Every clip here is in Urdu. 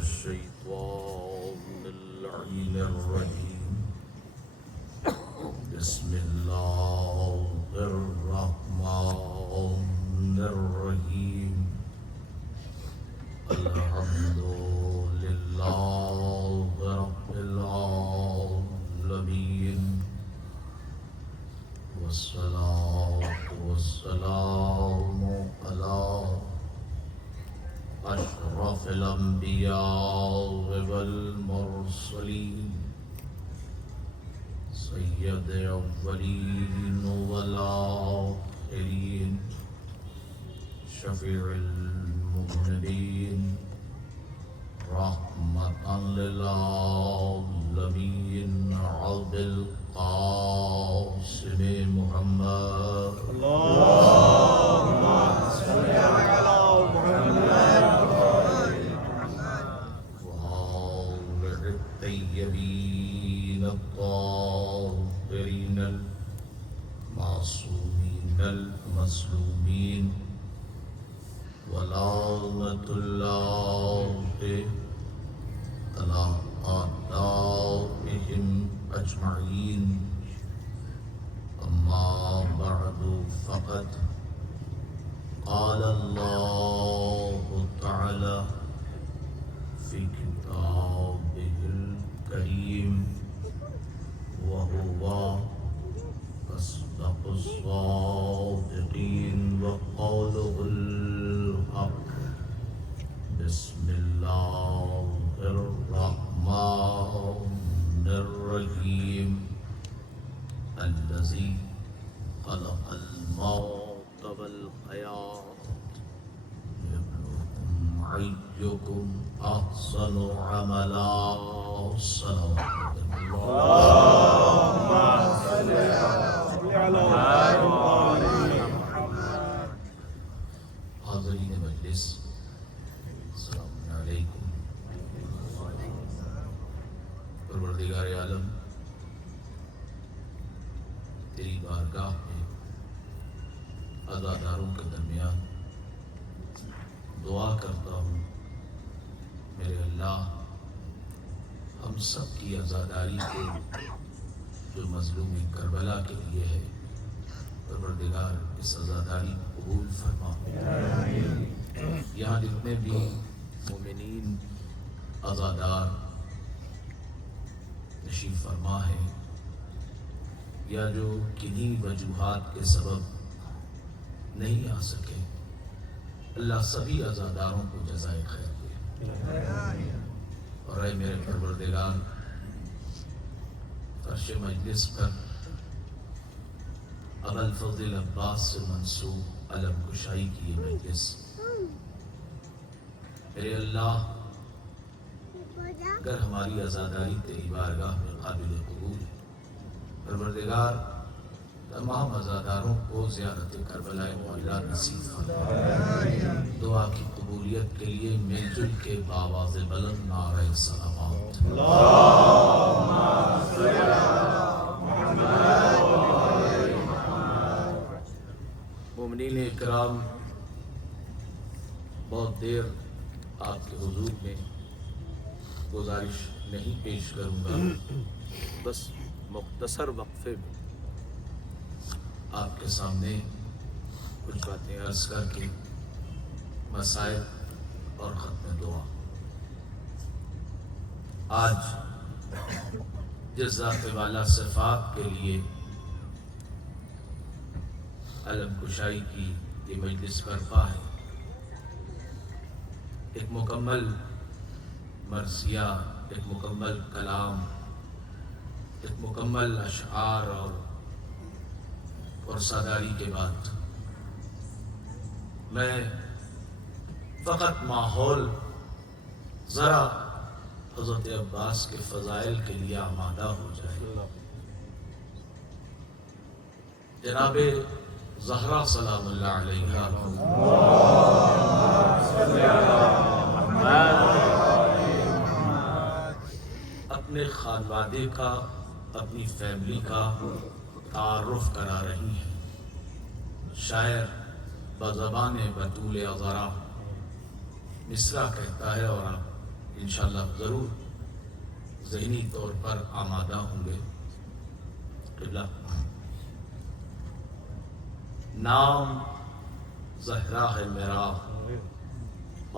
الشيطان اللعين الرجيم بسم الله الرحمن الرحيم الحمد لله رب العالمين والصلاة والسلام على أشرف الأنبياء والمرسلين سيد الأولين والآخرين شفيع المذنبين رحمة للعالمين عبد القاسم محمد اللهم صل على محمد وآله الطيبين الطاهرين المعصومين المظلومين ولعنة الله على أعدائهم أجمعين أما بعد فقد قال الله تعالى في كتابه الكريم وهو أصدق الصادقين وقوله الحق بسم الله الرحمن الرحيم الذي خلق الموت والحياة ليبلوكم أيكم أحسن عملا صلوات اللهم صل على محمد حاضرین مجلس السلام علیکم. پروردگار عالم تیری بارگاہ میں عزاداروں کے درمیان دعا کرتا ہوں میرے اللہ ہم سب کی عزاداری کو جو مظلوم کربلا کے لیے ہے پروردگار اس عزاداری کو قبول فرما. یہاں جتنے بھی مومنین عزادار تشریف فرما ہے یا جو کنہیں وجوہات کے سبب نہیں آ سکے اللہ سبھی عزاداروں کو جزائے خیر دے. اور اے میرے پروردگار فرش مجلس پر ابوالفضل عباس سے منسوب علم کشائی کی یہ مجلس میرے اللہ اگر ہماری عزاداری تیری بارگاہ میں قابل قبول ہے پروردگار تمام عزاداروں کو زیارت کربلا معلیٰ نصیب فرما. دعا کی قبولیت کے لیے مل جل کے بآواز بلند نعرہ صلوات اللهم صل على محمد. مومنین اکرام بہت دیر آپ کے حضور میں گزارش نہیں پیش کروں گا، بس مختصر وقفے میں آپ کے سامنے کچھ باتیں عرض کر کے مسائل اور ختم دعا. آج جس ذات والا صفات کے لیے علم کشائی کی یہ مجلس برپا ہے، ایک مکمل مرثیہ، ایک مکمل کلام، ایک مکمل اشعار اور ساداری کے بعد میں فقط ماحول ذرا حضرت عباس کے فضائل کے لیے آمادہ ہو جائے. جناب زہرا سلام اللہ علیہا اپنے خانوادے کا، اپنی فیملی کا تعارف کرا رہی ہیں. شاعر بزبان بطول عذرا مصرع کہتا ہے اور آپ انشاءاللہ ضرور ذہنی طور پر آمادہ ہوں گے. قبلہ نام زہرا ہے میرا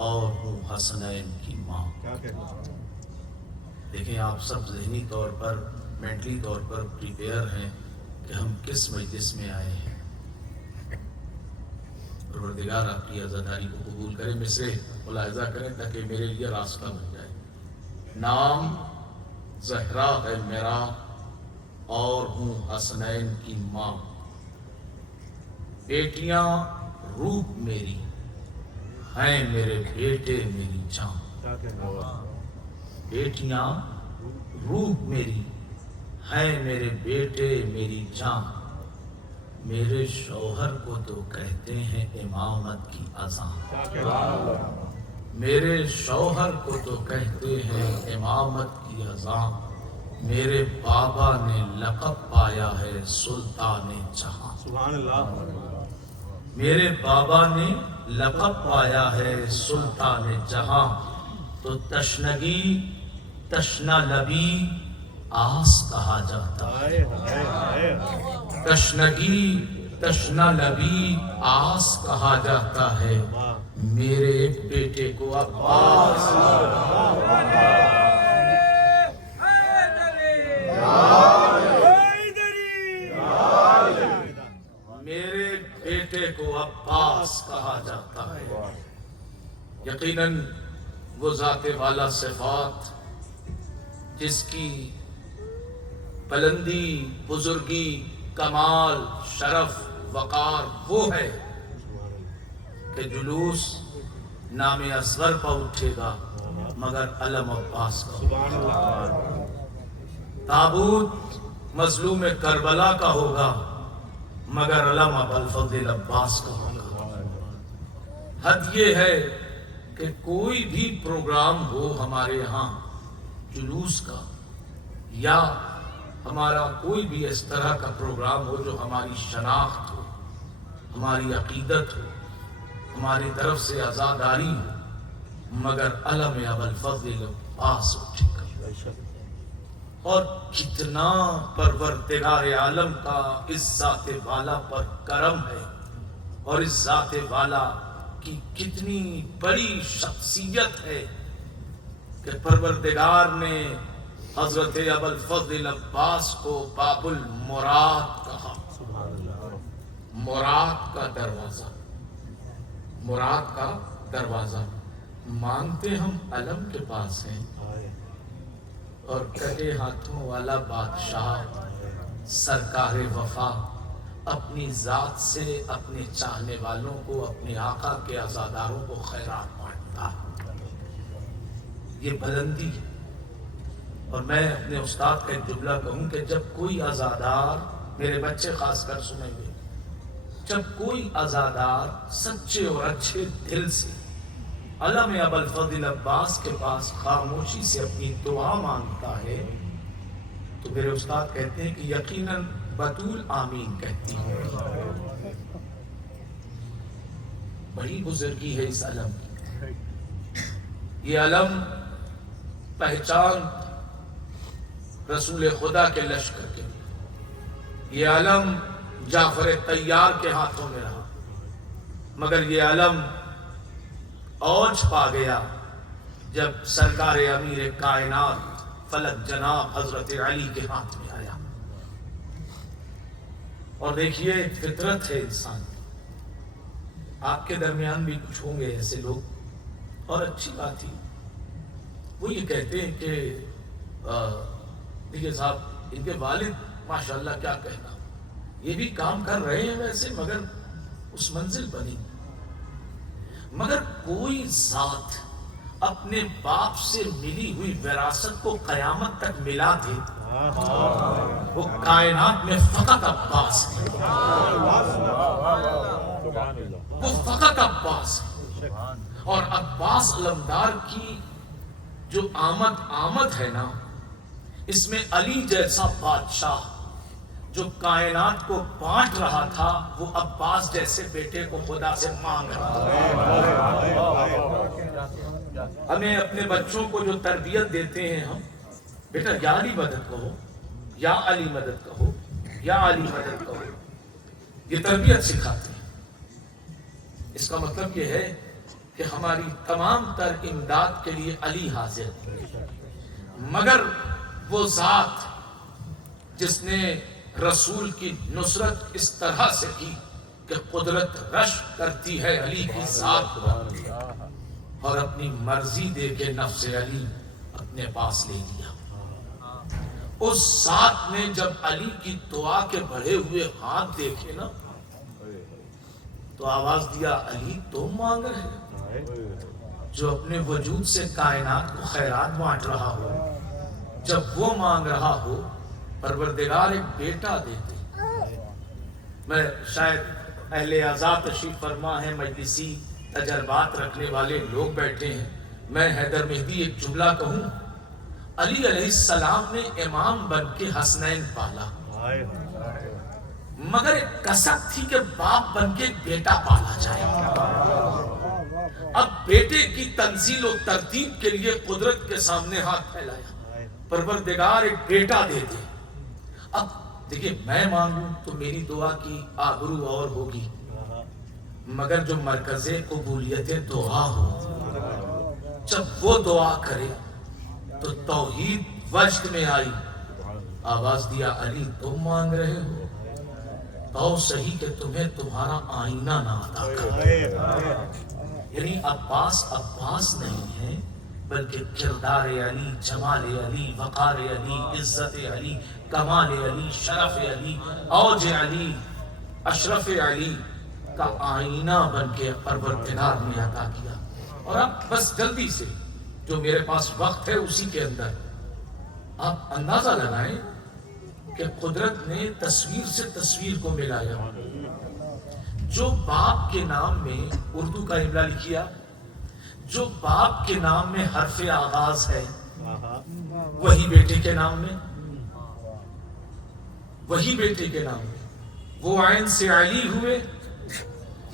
اور ہوں حسنین کی ماں. کیا کہنا. دیکھیں آپ سب ذہنی طور پر مینٹلی طور پر پریپیئر ہیں کہ ہم کس مجلس میں آئے ہیں. پروردگار آپ کی عزاداری کو قبول کرے. مصرے ملاحظہ کریں تاکہ میرے لیے راستہ بن جائے. نام زہرا ہے میرا اور ہوں حسنین کی ماں. بیٹیاں روپ میری ہیں میرے بیٹے میری جان. کیا کہنا. بیٹیاں روپ میری ہیں میرے بیٹے میری جان. میرے شوہر کو تو کہتے ہیں امامت کی اذان. کیا کہنا. میرے شوہر کو تو کہتے ہیں امامت کی اذان. میرے بابا نے لقب پایا ہے سلطان جہاں. سبحان اللہ. میرے بابا نے لقب پایا ہے سلطان جہاں. تو تشنگی تشنا لبی آس کہا جاتا ہے. ہائے ہائے ہائے. تشنگی تشنا لبی آس کہا جاتا ہے. میرے ایک بیٹے کو عباس میرے بیٹے کو عباس کہا جاتا ہے. یقیناً وہ ذات والا صفات جس کی بلندی بزرگی کمال شرف وقار وہ ہے کہ جلوس نام اصغر پر اٹھے گا مگر علم عباس کا. سبحان اللہ. تابوت مظلوم کربلا کا ہوگا مگر علم ابوالفضل عباس کا ہوگا. حد یہ ہے کہ کوئی بھی پروگرام ہو ہمارے یہاں جلوس کا یا ہمارا کوئی بھی اس طرح کا پروگرام ہو جو ہماری شناخت ہو ہماری عقیدت ہو ہماری طرف سے عزاداری ہو مگر علم ابوالفضل عباس اٹھے گا. اور کتنا پروردگار عالم کا اس ذات والا پر کرم ہے اور اس ذات والا کی کتنی بڑی شخصیت ہے کہ پروردگار نے حضرت ابوالفضل عباس کو باب المراد کہا. مراد کا دروازہ. مراد کا دروازہ. مانگتے ہم علم کے پاس ہیں اور کٹے ہاتھوں والا بادشاہ سرکار وفا اپنی ذات سے اپنے چاہنے والوں کو اپنے آقا کے عزاداروں کو خیرات بانٹتا. یہ بلندی ہے. اور میں اپنے استاد کا ایک جملہ کہوں کہ جب کوئی عزادار میرے بچے خاص کر سنیں گے جب کوئی عزادار سچے اور اچھے دل سے علم ابوالفضل عباس کے پاس خاموشی سے اپنی دعا مانگتا ہے تو میرے استاد کہتے ہیں کہ یقیناً بطول آمین کہتی ہے. بڑی بزرگی ہے اس علم کی. یہ علم پہچان رسول خدا کے لشکر کے. یہ علم جعفر طیار کے ہاتھوں میں رہا مگر یہ علم اوج پا گیا جب سرکار امیر کائنات فلک جناب حضرت علی کے ہاتھ میں آیا. اور دیکھیے فطرت ہے انسان کی. آپ کے درمیان بھی کچھ ہوں گے ایسے لوگ اور اچھی بات ہی. وہ یہ کہتے ہیں کہ دیکھیے صاحب ان کے والد ماشاءاللہ کیا کہنا یہ بھی کام کر رہے ہیں ویسے مگر اس منزل بنی. مگر کوئی ذات اپنے باپ سے ملی ہوئی وراثت کو قیامت تک ملا دے وہ کائنات میں فقط عباس ہے. وہ فقط عباس ہے. اور عباس علمدار کی جو آمد ہے نا اس میں علی جیسا بادشاہ جو کائنات کو بانٹ رہا تھا وہ عباس جیسے بیٹے کو خدا سے مانگ رہا تھا۔ ہمیں اپنے بچوں کو جو تربیت دیتے ہیں ہم، بیٹا یا علی مدد کہو، یا علی مدد کہو، یا علی مدد کہو، یہ تربیت سکھاتے ہیں۔ اس کا مطلب یہ ہے کہ ہماری تمام تر امداد کے لیے علی حاضر ہے، مگر وہ ذات جس نے رسول کی نصرت اس طرح سے کی کہ قدرت رشک کرتی ہے علی کی ذات پر، اور اپنی مرضی دے کے نفس علی اپنے پاس لے لیا۔ اس ذات نے جب علی کی دعا کے بڑھے ہوئے ہاتھ دیکھے نا تو آواز دیا، علی تم مانگ رہے جو اپنے وجود سے کائنات کو خیرات بانٹ رہا ہو، جب وہ مانگ رہا ہو پروردگار ایک بیٹا دیتے۔ میں شاید اہل اعزاز تشریف فرما ہے، مجلسی تجربات رکھنے والے لوگ بیٹھے ہیں، میں حیدر مہدی ایک جملہ کہوں، علی علیہ السلام نے امام بن کے حسنین پالا، مگر ایک کسک تھی کہ باپ بن کے بیٹا پالا جائے۔ اب بیٹے کی تنزیل و ترتیب کے لیے قدرت کے سامنے ہاتھ پھیلایا، پروردگار ایک بیٹا دے دے۔ اب دیکھیں میں مانگوں تو میری دعا کی آبرو اور ہوگی، مگر جو مرکز قبولیت دعا ہو، جب وہ دعا کرے تو توحید وجد میں آئی، آواز دیا، علی تم مانگ رہے ہو تو صحیح کہ تمہیں تمہارا آئینہ نہ عطا کر۔ یعنی عباس عباس نہیں ہے بلکہ کردار علی، جمال علی، وقار علی، عزت علی، کمال علی، شرف علی، اوج علی، اشرف علی کا آئینہ بن کے پروردگار نے عطا کیا۔ اور اب بس جلدی سے جو میرے پاس وقت ہے اسی کے اندر آپ اندازہ لگائیں کہ قدرت نے تصویر سے تصویر کو ملایا۔ جو باپ کے نام میں اردو کا املا لکھیا، جو باپ کے نام میں حرف آغاز ہے وہی بیٹے کے نام میں، وہی بیٹے کے نام میں، وہ عین سے علی ہوئے،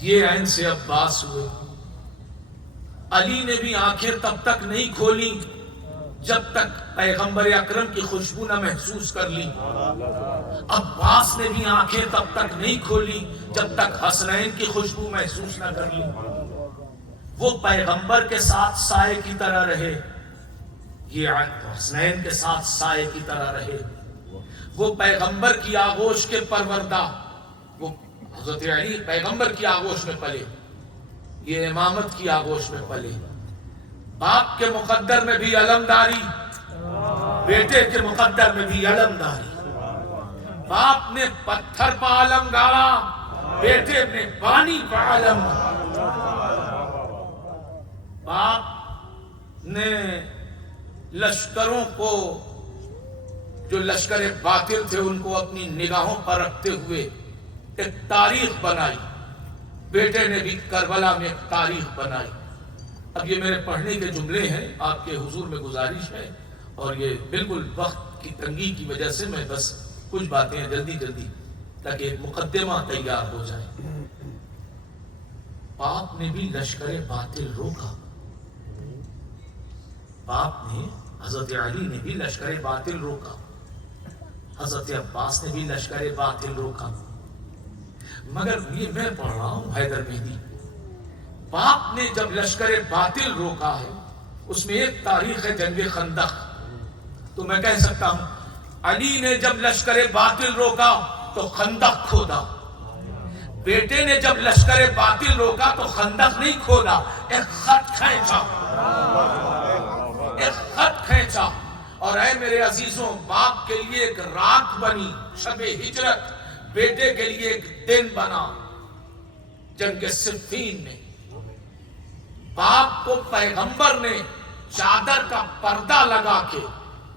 یہ عین سے عباس ہوئے۔ علی نے بھی آنکھیں تب تک نہیں کھولی جب تک پیغمبر اکرم کی خوشبو نہ محسوس کر لی، عباس نے بھی آنکھیں تب تک نہیں کھولی جب تک حسنین کی خوشبو محسوس نہ کر لی۔ وہ پیغمبر کے ساتھ سائے کی طرح رہے، یہ حسنین کے ساتھ سائے کی طرح رہے۔ وہ پیغمبر کی آغوش کے پروردہ، وہ حضرت علی پیغمبر کی آغوش میں پلے، یہ امامت کی آغوش میں پلے۔ باپ کے مقدر میں بھی علمداری، بیٹے کے مقدر میں بھی علمداری۔ باپ نے پتھر پہ علم گاڑا، بیٹے نے پانی پہ علم۔ باپ نے لشکروں کو، جو لشکر باطل تھے ان کو اپنی نگاہوں پر رکھتے ہوئے ایک تاریخ بنائی، بیٹے نے بھی کربلا میں ایک تاریخ بنائی۔ اب یہ میرے پڑھنے کے جملے ہیں، آپ کے حضور میں گزارش ہے، اور یہ بالکل وقت کی تنگی کی وجہ سے میں بس کچھ باتیں جلدی جلدی تاکہ ایک مقدمہ تیار ہو جائے۔ باپ نے بھی لشکر باطل روکا، باپ نے، حضرت علی نے بھی لشکر باطل روکا، حضرت عباس نے بھی لشکر باطل روکا، مگر یہ میں پڑھ رہا ہوں حیدر مہدی، باپ نے جب لشکر باطل روکا ہے اس میں ایک تاریخ ہے جنگ خندق، تو میں کہہ سکتا ہوں علی نے جب لشکر باطل روکا تو خندق کھودا، بیٹے نے جب لشکر باطل روکا تو خندق نہیں کھودا، ایک خط کھینچا، ایک خط کھینچا۔ اور اے میرے عزیزوں، باپ کے لیے ایک رات بنی شب ہجرت، بیٹے کے لیے ایک دن بنا جنگ صفین میں۔ باپ کو پیغمبر نے چادر کا پردہ لگا کے،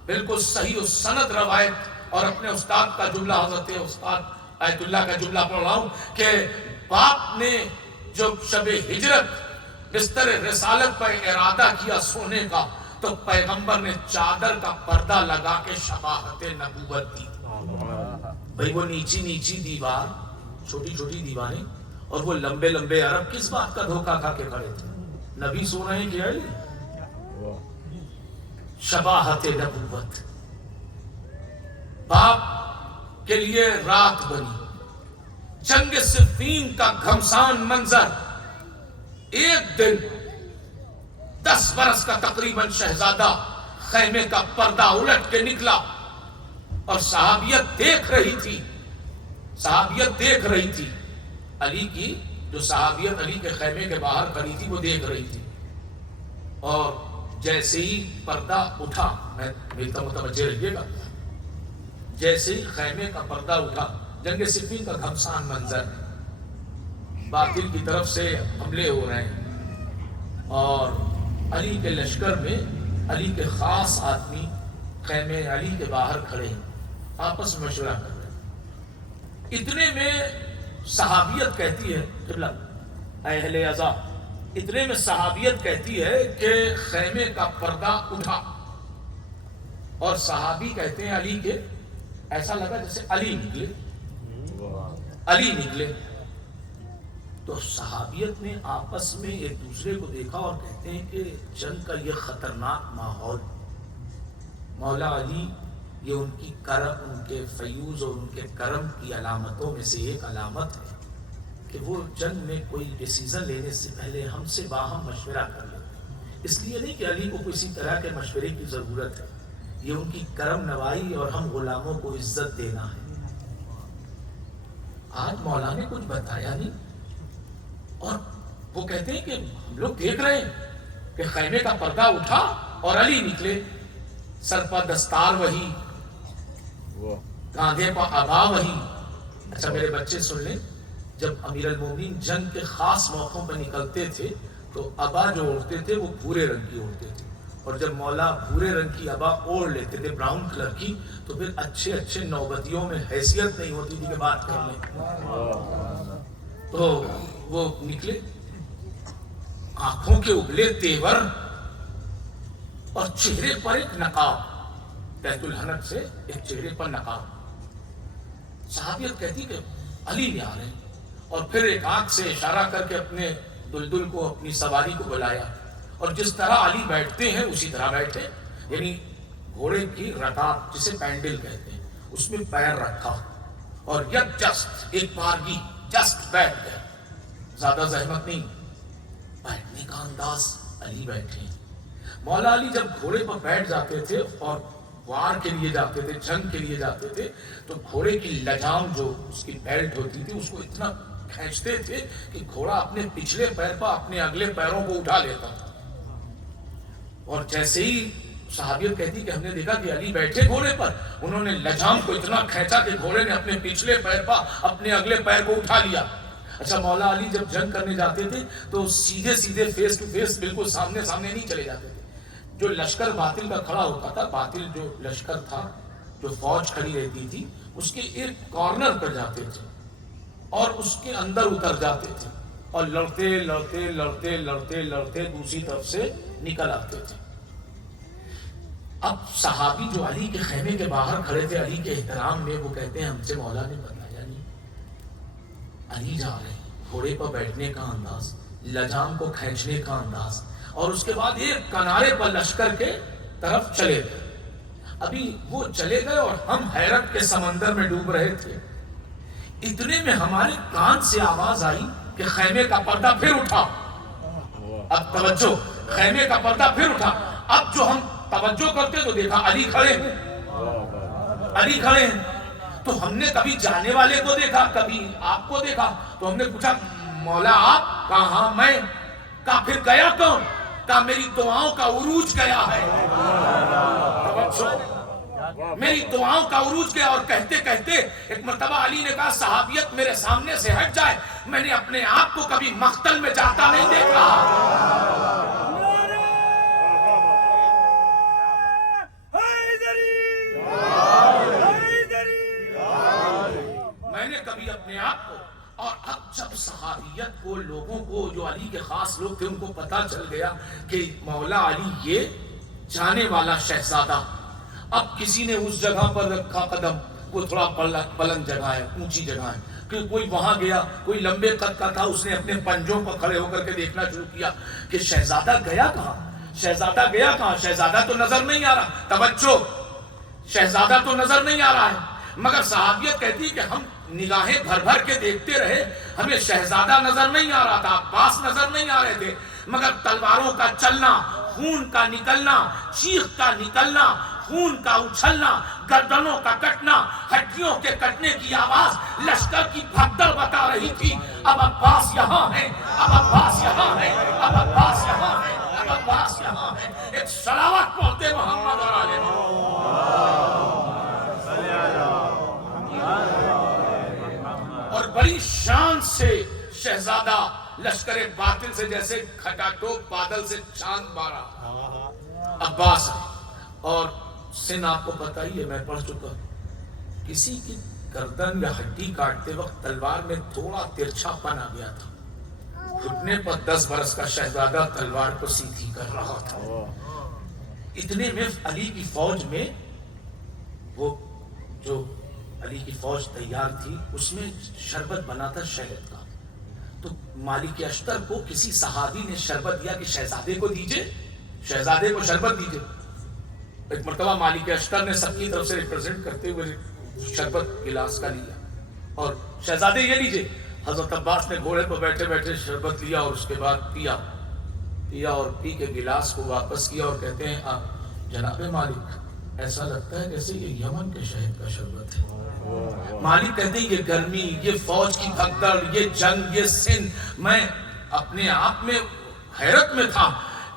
بالکل صحیح و سند روایت، اور اپنے استاد کا جملہ، حضرت استاد آیت اللہ کا جملہ پڑھ رہا ہوں کہ باپ نے جو شب ہجرت بستر رسالت پر ارادہ کیا سونے کا، تو پیغمبر نے چادر کا پردہ لگا کے شفاعت نبوت دی۔ بھائی وہ نیچی نیچی دیوار، چھوٹی چھوٹی دیواریں، اور وہ لمبے لمبے عرب کس بات کا دھوکہ کھا کے کھڑے تھے؟ نبی سو رہے ہیں کہ علی؟ شباہت نبوت، باپ کے لیے رات بنی، جنگ صفین کا گھمسان منظر، ایک دن 10 برس کا تقریباً شہزادہ خیمے کا پردہ الٹ کے نکلا، اور صحابیت دیکھ رہی تھی، صحابیت دیکھ رہی تھی علی کی، جو صحابیت علی کے خیمے کے باہر کھڑی تھی وہ دیکھ رہی تھی، اور جیسے ہی پردہ اٹھا، میری طرف متوجہ رہیے گا، جیسے ہی خیمے کا پردہ اٹھا، جنگ صفین کا گھمسان منظر، باطل کی طرف سے حملے ہو رہے ہیں، اور علی کے لشکر میں علی کے خاص آدمی خیمے علی کے باہر کھڑے ہیں، آپس میں مشورہ کر رہے ہیں۔ اتنے میں صحابیت کہتی ہے، قبلہ اے اہل عزا، اتنے میں صحابیت کہتی ہے کہ خیمے کا پردہ اٹھا، اور صحابی کہتے ہیں علی کے، ایسا لگا جیسے علی نکلے، علی نکلے۔ تو صحابیت نے آپس میں ایک دوسرے کو دیکھا اور کہتے ہیں کہ جنگ کا یہ خطرناک ماحول، مولا علی یہ ان کی کرم، ان کے فیوز اور ان کے کرم کی علامتوں میں سے ایک علامت ہے کہ وہ جنگ میں کوئی ڈیسیزن لینے سے پہلے ہم سے باہم مشورہ کر لیتے ہیں۔ اس لیے نہیں کہ علی کو کسی طرح کے مشورے کی ضرورت ہے، یہ ان کی کرم نوائی اور ہم غلاموں کو عزت دینا ہے۔ آج مولا نے کچھ بتایا نہیں، اور وہ کہتے ہیں کہ ہم لوگ دیکھ رہے ہیں کہ خیمے کا پردہ اٹھا اور علی نکلے، سر پر دستار وہی، کاندھے پر عبا وہی۔ اچھا میرے بچے سن لیں، جب امیر المومنین جنگ کے خاص موقعوں پر نکلتے تھے تو عبا جو اوڑھتے تھے وہ بھورے رنگ کی اوڑھتے تھے، اور جب مولا بھورے رنگ کی عبا اوڑھ لیتے تھے براؤن کلر کی، تو پھر اچھے اچھے نوبتیوں میں حیثیت نہیں ہوتی تھی کہ بات کر لیں۔ تو وہ نکلے، آنکھوں کے اگلے تیور اور چہرے پر ایک نقاب، تحت الحنک سے ایک چہرے پر نقاب۔ صحابیت کہتی کہ علی نے آ رہے ہیں، اور پھر ایک آنکھ سے اشارہ کر کے اپنے دلدل کو، اپنی سواری کو بلایا، اور جس طرح علی بیٹھتے ہیں اسی طرح بیٹھے، یعنی گھوڑے کی رکاب جسے پینڈل کہتے ہیں اس میں پیر رکھا، اور یک جسٹ ایک بارگی جسٹ بیٹھ گئے، زیادہ زحمت نہیں، بیٹھنے کا انداز، علی بیٹھے ہیں۔ مولا علی جب گھوڑے پر بیٹھ جاتے تھے اور وار کے لیے جاتے تھے، جنگ کے لیے جاتے تھے، تو گھوڑے کی لجام جو اس کی بیلٹ ہوتی تھی اس کو اتنا کھینچتے تھے کہ گھوڑا اپنے پچھلے پیر پر اپنے اگلے پیروں کو اٹھا لیتا تھا، اور جیسے ہی صحابیت کہتی کہ ہم نے دیکھا کہ علی بیٹھے گھوڑے پر، انہوں نے لجام کو اتنا کھینچا کہ گھوڑے نے اپنے پچھلے پیر پر اپنے اگلے پیر کو اٹھا لیا۔ اچھا مولا علی جب جنگ کرنے جاتے تھے تو سیدھے سیدھے فیس ٹو فیس، بالکل سامنے سامنے نہیں چلے جاتے تھے۔ جو لشکر باطل کا کھڑا ہوتا تھا، باطل جو لشکر تھا، جو فوج کھڑی رہتی تھی، اس کے ایک کارنر پر جاتے تھے اور اس کے اندر اتر جاتے تھے، اور لڑتے لڑتے لڑتے لڑتے لڑتے دوسری طرف سے نکل آتے تھے۔ اب صحابی جو علی کے خیمے کے باہر کھڑے تھے علی کے احترام میں، وہ کہتے ہیں ہم سے مولا نے بتایا نہیں، علی جا رہے ہیں، گھوڑے پر بیٹھنے کا انداز، لجام کو کھینچنے کا انداز، اور اس کے بعد ایک کنارے پر لشکر کے طرف چلے گئے۔ ابھی وہ چلے گئے اور ہم حیرت کے سمندر میں ڈوب رہے تھے، اتنے میں ہمارے کان سے آواز آئی کہ خیمے کا پردہ پھر اٹھا۔ اب توجہ، خیمے کا پردہ پھر اٹھا۔ اب جو ہم توجہ کرتے تو دیکھا علی کھڑے ہیں، علی کھڑے ہیں۔ تو ہم نے کبھی جانے والے کو دیکھا، کبھی آپ کو دیکھا، تو ہم نے پوچھا مولا آپ کہاں؟ میں کہا پھر گیا کون؟ کہا میری دعاؤں کا عروج گیا ہے، میری دعاؤں کا عروج گیا۔ اور کہتے کہتے ایک مرتبہ علی نے کہا صحابیت میرے سامنے سے ہٹ جائے، میں نے اپنے آپ کو کبھی مقتل میں جاتا نہیں دیکھا۔ میں نے کبھی اپنے آپ کو، اور اب جب صحابیت کو، لوگوں کو جو علی کے خاص لوگ تھے ان کو پتا چل گیا کہ مولا علی یہ جانے والا شہزادہ، اب کسی نے اس جگہ پر رکھا قدم، کوئی تھوڑا بلند جگہ ہے، اونچی جگہ ہے، کہ کوئی وہاں گیا، کوئی لمبے قد کا تھا، اس نے اپنے پنجوں پر کھڑے ہو کر کے دیکھنا شروع کیا کہ شہزادہ گیا کہاں، شہزادہ گیا کہاں، شہزادہ تو نظر نہیں آ رہا، توجہ، شہزادہ تو نظر نہیں آ رہا ہے، مگر صحابیت کہتی کہ ہم نگاہیں بھر بھر کے دیکھتے رہے، ہمیں شہزادہ نظر نہیں آ رہا تھا، عباس نظر نہیں آ رہے تھے، مگر تلواروں کا چلنا، خون کا نکلنا، چیخ کا نکلنا، خون کا اچھلنا، گردنوں کا کٹنا، ہڈیوں کے کٹنے کی آواز لشکر کی بھگدڑ بتا رہی تھی، اب عباس یہاں ہے، اب عباس یہاں ہے، اب عباس یہاں ہے، اب عباس یہاں ہے، ایک صلوات پڑھتے محمد اور آل محمد، اور بڑی شان سے شہزادہ لشکر باطل سے جیسے کھٹاٹوپ بادل سے چاند بارہ عباس ہے، اور سن آپ کو بتائیے میں پڑھ چکا ہوں، کسی کی گردن یا ہڈی کاٹتے وقت تلوار میں تھوڑا ترچھا پن آ گیا تھا، گھٹنے پر 10 برس کا شہزادہ تلوار کو سیدھی کر رہا تھا، اتنے میں علی کی فوج میں وہ جو علی کی فوج تیار تھی اس میں شربت بنا تھا شہد کا، تو مالک اشتر کو کسی صحابی نے شربت دیا کہ شہزادے کو دیجئے، شہزادے کو شربت دیجئے، ایک مرتبہ مالک اشتر نے سب کی طرف سے ریپرزنٹ کرتے ہوئے شربت گلاس کا لیا اور شہزادے یہ لیجئے، حضرت عباس نے گھوڑے پر بیٹھے بیٹھے شربت لیا اور اس کے بعد پیا اور پی کے گلاس کو واپس کیا اور کہتے ہیں آپ جناب مالک ایسا لگتا ہے جیسے یہ یمن کے شہد کا شربت ہے، مالک کہتے ہیں یہ گرمی، یہ فوج کی بھگدڑ، یہ جنگ، یہ سن، میں اپنے آپ میں حیرت میں تھا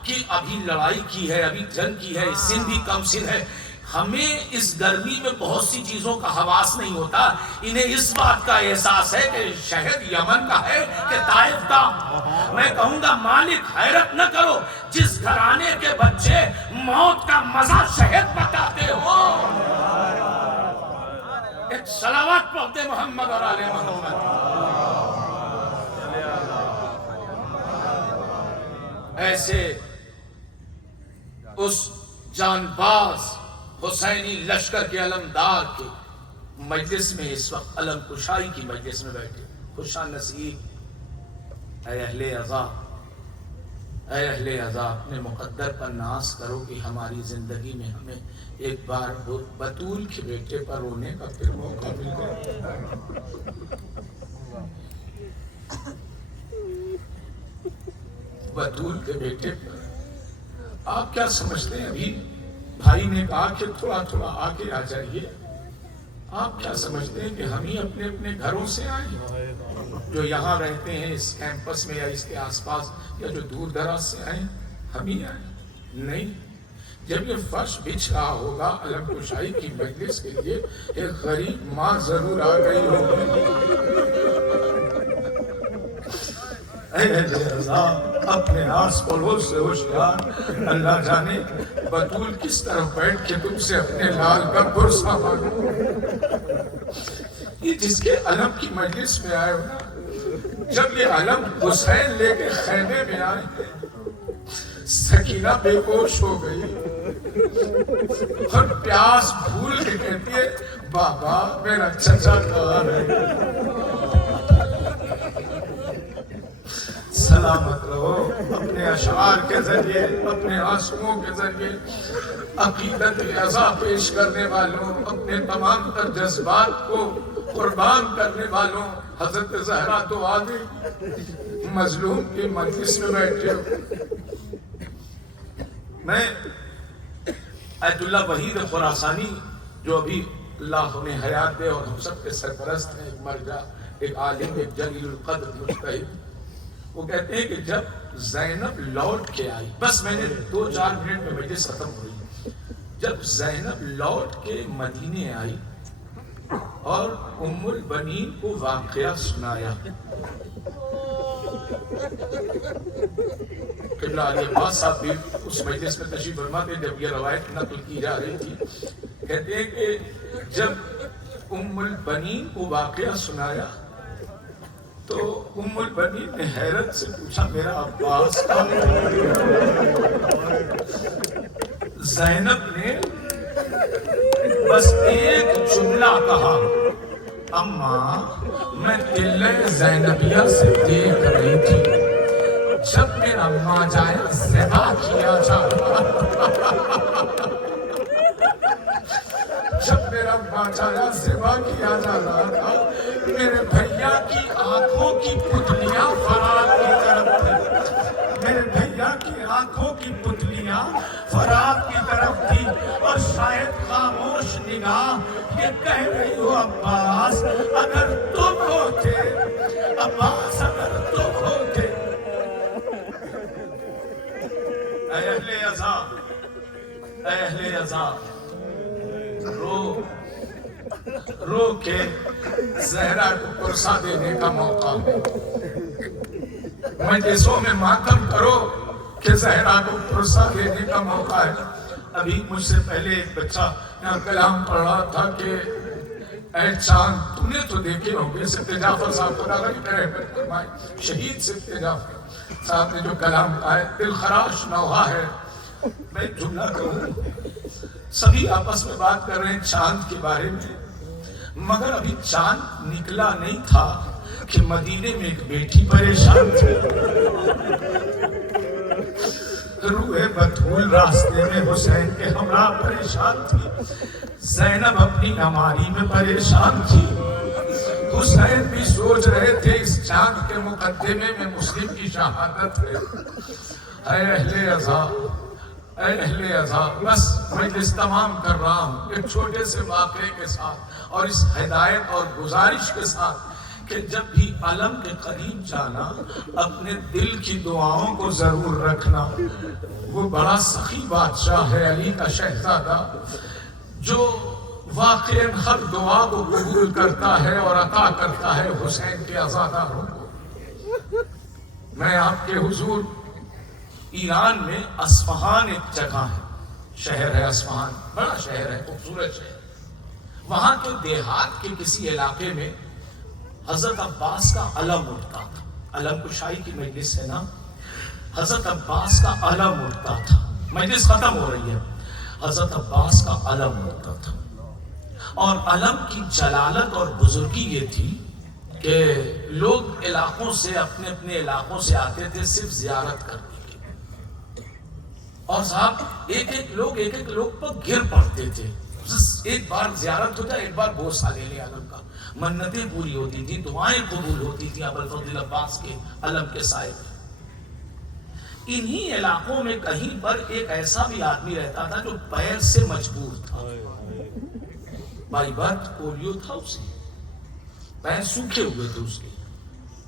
کہ ابھی لڑائی کی ہے، ابھی جنگ کی ہے، سن بھی کم سن ہے، ہمیں اس گرمی میں بہت سی چیزوں کا حواس نہیں ہوتا، انہیں اس بات کا احساس ہے کہ شہد یمن کا ہے کہ طائف کا، میں کہوں گا مالک حیرت نہ کرو، جس گھرانے کے بچے موت کا مزہ شہد بتاتے ہو، ایک صلوات پڑھتے محمد اور آل محمد، ایسے اس جان باز حسینی لشکر کے علمدار کے مجلس میں اس وقت علم کشائی کی مجلس میں بیٹھے، خوشا نصیب اے اہل عذاب، اے اہل عذاب، اپنے مقدر پر ناز کرو کہ ہماری زندگی میں ہمیں ایک بار بطول کے بیٹے پر رونے کا پھر موقع مل گیا، بطول کے بیٹے پر آپ کیا سمجھتے ہیں؟ ابھی بھائی نے کہا کہ تھوڑا تھوڑا آگے آ جائیے، آپ کیا سمجھتے ہیں کہ ہم ہی اپنے اپنے گھروں سے آئیں، جو یہاں رہتے ہیں اس کیمپس میں یا اس کے آس پاس یا جو دور دراز سے آئیں، ہم ہی آئیں؟ نہیں، جب یہ فرش بچھ رہا ہوگا علم کشائی کی مجلس کے لیے ایک غریب ماں ضرور آ گئی ہوگی، اپنے آس پڑوس سے ہوشیار، اللہ جانے بطول کس طرف بیٹھ کے تم سے اپنے لال کا پرسہ مانگو، یہ جس کے علم کی مجلس میں آئے ہو نا، جب یہ علم حسین لے کے خیمے میں آئے، سکینہ بے ہوش ہو گئی اور پیاس بھول کے کہتی ہے بابا میرا چچا کہاں ہے، سلامت رہو، اپنے اشعار کے ذریعے، اپنے آنسوؤں کے ذریعے عقیدت رضا پیش کرنے والوں، اپنے تمام تر جذبات کو قربان کرنے والوں، حضرت زہرا تو آ گئی، مظلوم کی مجلس میں بیٹھے ہو، میں ایت اللہ وحید خراسانی جو ابھی اللہ انہیں حیات دے اور ہم سب کے سرپرست ہیں، ایک مرجع، ایک عالم، ایک جلیل القدر مجتہد، وہ کہتے ہیں کہ جب زینب لوٹ کے آئی، بس میں نے 2-4 منٹ میں مجلس ختم ہوئی، جب زینب لوٹ کے مدینے آئی اور ام البنین کو واقعہ سنایا، قبلہ علی عباس صاحب بھی اس مجلس میں تشریف فرما تھے جب یہ روایت نقل کی جا رہی تھی، کہتے ہیں کہ جب ام البنین کو واقعہ سنایا تو ام البنین نے حیرت سے پوچھا میرا عباس کہاں ہے؟ زینب نے بس ایک جملہ کہا، اما میں دل زینبیہ سے دیکھ رہی تھی جب میرا ماں جائے ذبح کیا جا رہا، جب میرا ماں جایا ذبح کیا جا رہا تھا، میرے بھیا کی آنکھوں کی پتلیاں فرات کی طرف تھی، میرے بھیا کی آنکھوں کی پتلیاں فرات کی طرف تھی، اور شاید خاموش نگاہ یہ کہہ رہی ہو، عباس اگر تم ہوتے، عباس اگر تم ہوتے۔ اے اہل عذاب، اے اہل عذاب، رو کے زہرا کو پرسا دینے کا موقع ہے، مجلسوں میں ماتم کرو کہ زہرا کو پرسا دینے کا موقع ہے۔ ابھی مجھ سے پہلے ایک بچہ یہاں کلام پڑھ رہا تھا کہ اے چاند، تم نے تو دیکھے ہوں گے، سبت جعفر صاحب خدا غریب رحمت فرمائے، شہید سبت جعفر صاحب نے جو کلام کہا ہے، دل خراش نوحہ ہے۔ میں جملہ کہوں، سبھی آپس میں بات کر رہے ہیں چاند کے بارے میں، مگر ابھی چاند نکلا نہیں تھا کہ مدینے میں ایک بیٹی پریشان تھی، روح بتول راستے میں حسین کے ہمراہ پریشان تھی، زینب اپنی نماری میں پریشان تھی، حسین بھی سوچ رہے تھے اس چاند کے مقدمے میں مسلم کی شہادت ہے۔ اے اہل عزا، اے اہل عزا، بس مجلس تمام کر رہا ہوں ایک چھوٹے سے واقعے کے ساتھ اور اس ہدایت اور گزارش کے ساتھ کہ جب بھی علم کے قریب جانا اپنے دل کی دعاؤں کو ضرور رکھنا۔ وہ بڑا سخی بادشاہ ہے، علی کا شہزادہ، جو واقعاً ہر دعا کو قبول کرتا ہے اور عطا کرتا ہے حسین کے عزاداروں کو۔ میں آپ کے حضور، ایران میں اصفہان ایک جگہ ہے، شہر ہے اصفہان، بڑا شہر ہے، خوبصورت شہر، وہاں کے دیہات کے کسی علاقے میں حضرت عباس کا علم اٹھتا تھا۔ علم کشائی کی مجلس ہے نا، حضرت عباس کا علم اٹھتا تھا، مجلس ختم ہو رہی ہے، حضرت عباس کا علم اٹھتا تھا، اور علم کی جلالت اور بزرگی یہ تھی کہ لوگ علاقوں سے، اپنے اپنے علاقوں سے آتے تھے صرف زیارت کرنے کے، اور صاحب ایک ایک لوگ پر گر پڑتے تھے، ایک بار زیارت ہوتا، ایک بار بوسہ لے لے علم کا، منتیں پوری ہوتی تھی، دعائیں قبول ہوتی تھی ابوالفضل عباس کے علم کے سائے میں۔ انہی علاقوں میں کہیں پر ایک ایسا بھی آدمی رہتا تھا جو پیر سے مجبور تھا، بائی برتھ پولیو تھا، اسے پیر سوکھے ہوئے تھے،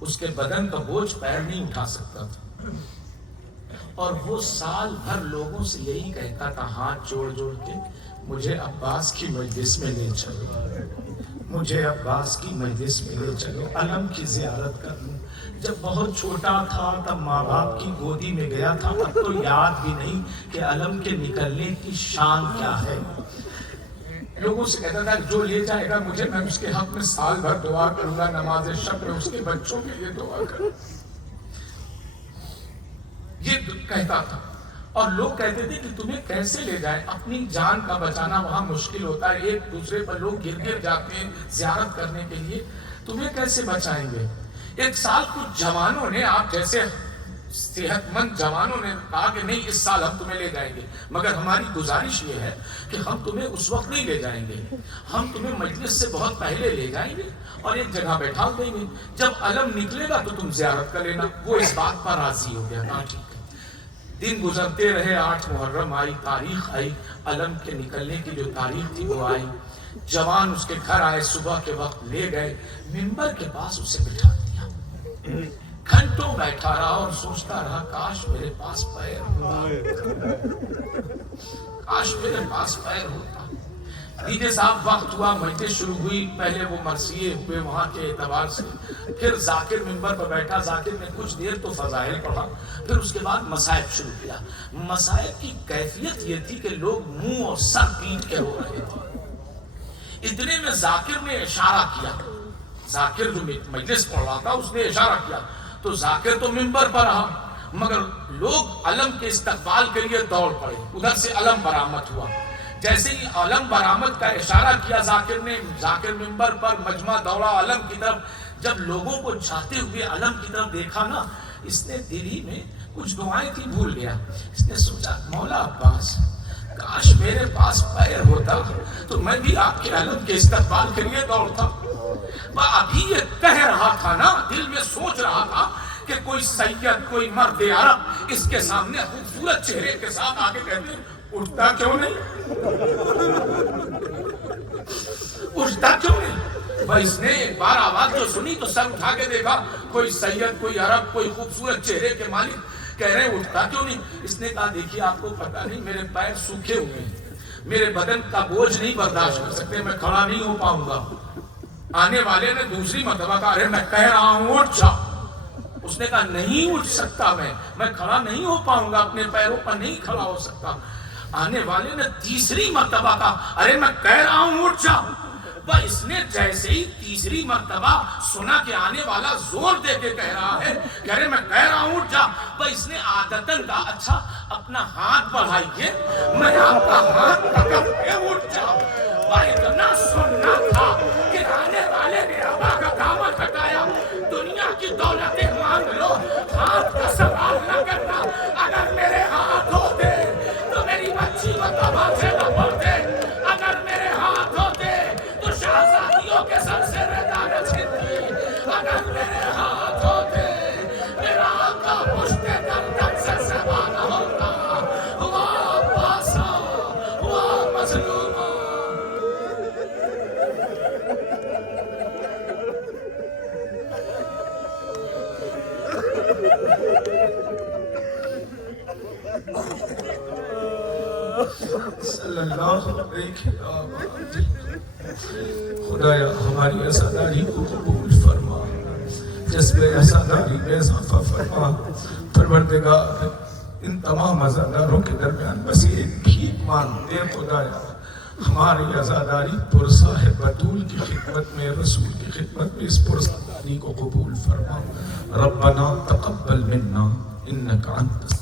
اس کے بدن کا بوجھ پیر نہیں اٹھا سکتا تھا، اور وہ سال بھر لوگوں سے یہی کہتا تھا ہاتھ جوڑ جوڑ کے، مجھے عباس کی مجلس میں لے چلو، مجھے عباس کی مجلس میں لے چلو، علم کی زیارت کر لوں۔ جب بہت چھوٹا تھا تب ماں باپ کی گودی میں گیا تھا، اب تو یاد بھی نہیں کہ علم کے نکلنے کی شان کیا ہے۔ لوگوں سے کہتا تھا جو لے جائے گا مجھے، میں اس کے حق میں سال بھر دعا کروں گا، نماز شب میں اس کے بچوں کے لیے دعا کروں، یہ کہتا تھا۔ اور لوگ کہتے تھے کہ تمہیں کیسے لے جائیں، اپنی جان کا بچانا وہاں مشکل ہوتا ہے، ایک دوسرے پر لوگ گر جاتے ہیں زیارت کرنے کے لیے، تمہیں کیسے بچائیں گے؟ ایک سال کچھ جوانوں نے، آپ جیسے صحت مند جوانوں نے کہا کہ نہیں اس سال ہم تمہیں لے جائیں گے، مگر ہماری گزارش یہ ہے کہ ہم تمہیں اس وقت نہیں لے جائیں گے، ہم تمہیں مجلس سے بہت پہلے لے جائیں گے اور ایک جگہ بیٹھا دیں گے، جب علم نکلے گا تو تم زیارت کر لینا۔ وہ اس بات پر راضی ہو گیا، کہا ٹھیک ہے۔ دن گزرتے رہے، 8 محرم آئی، تاریخ آئی، علم کے نکلنے کی جو تاریخ تھی وہ آئی، جوان اس کے گھر آئے، صبح کے وقت لے گئے، منبر کے پاس اسے بٹھا دیا، گھنٹوں بیٹھا رہا اور سوچتا رہا کاش میرے پاس پیر ہوتا، کاش میرے پاس پیر ہوتا۔ دیجیے صاحب وقت ہوا، مجلس شروع ہوئی، پہلے وہ مرثیے ہوئے وہاں کے اعتبار سے، پھر ذاکر منبر پر بیٹھا، ذاکر نے کچھ دیر تو فضائل پڑھا، پھر اس کے بعد مسائب شروع کیا۔ مسائب کی کیفیت یہ تھی کہ لوگ منہ اور سر پیٹ کے رو رہے تھے۔ اتنے میں ذاکر نے اشارہ کیا، ذاکر جو مجلس پڑھ رہا تھا اس نے اشارہ کیا، تو ذاکر تو منبر پر رہا، مگر لوگ علم کے استقبال کے لیے دوڑ پڑے، ادھر سے علم برآمد ہوا، جیسے ہی علم برآمد کا اشارہ کیا ذاکر نے، ذاکر منبر پر مجمع دوڑا علم کی طرف. جب لوگوں کو جاتے ہوئے علم کی طرف دیکھا نا، اس نے دل ہی میں کچھ دعائیں تھی بھول گیا. اس نے سوچا مولا عباس کاش میرے پاس پیر ہوتا تو میں بھی آپ کے علم کے استقبال کے لیے دوڑتا. میں ابھی یہ کہہ رہا تھا نا، دل میں سوچ رہا تھا کہ کوئی سید، کوئی مرد عرب اس کے سامنے خوبصورت چہرے کے ساتھ آگے کہتے ہیں اٹھتا کیوں نہیں، اٹھتا کیوں نہیں. بھائی اس نے ایک بار آواز جو سنی تو سر اٹھا کے دیکھا، کوئی سید، کوئی عرب، کوئی خوبصورت چہرے کے مالک کہہ رہے ہیں اٹھتا کیوں نہیں. اس نے کہا دیکھیے آپ کو پتا نہیں میرے پیر سوکھے ہوئے ہیں، میرے بدن کا بوجھ نہیں برداشت کر سکتے، میں کھڑا نہیں ہو پاؤں گا. آنے والے نے دوسری مرتبہ کہا ارے میں کہہ رہا ہوں اٹھ جا. اس نے کہا نہیں اٹھ سکتا، میں کھڑا نہیں ہو پاؤں گا، اپنے پیروں پر نہیں کھڑا ہو سکتا. آنے والے نے تیسری مرتبہ کہا ارے میں کہہ رہا ہوں اٹھ جا. اس نے جیسے ہی تیسری مرتبہ سنا کہ آنے والا زور دے کے کہہ رہا ہے کہ ارے میں کہہ رہا ہوں اٹھ جا، اس نے عادتاً کہا اچھا اپنا ہاتھ بڑھائیے میں آپ کا ہاتھ پکڑ کے اٹھ جاؤں. اتنا سننا تھا کہ آنے والے نے ابا کا دامن ہٹایا. دنیا کی دولتیں مانگ لو، ہاتھ کا سوال نہ کرنا. اگر میرے ہاتھ ہوتے تو میری بچی کو تماچے نہ پڑتے، اگر میرے ہاتھ ہوتے تو شہزادیوں کے سر سے ردا نہ چھنتی، اگر میرے ہاتھ ہوتے میرا آقا پشت گردن سے سوا نہ ہوتا. واہ پاسا، واہ مظلوما. صلی اللہ علیہ وسلم. خدایا ہماری عزاداری کو قبول فرما، جذبے عزاداری میں اضافہ فرما. پروردگار ان تمام عزاداروں کے درمیان بس ایک بھیک مانگتے ہیں خدایا ہماری عزاداری پرصاحب بطول کی خدمت میں، رسول کی خدمت میں اس پرعزاداری کو قبول فرما. ربنا تقبل منا انک انت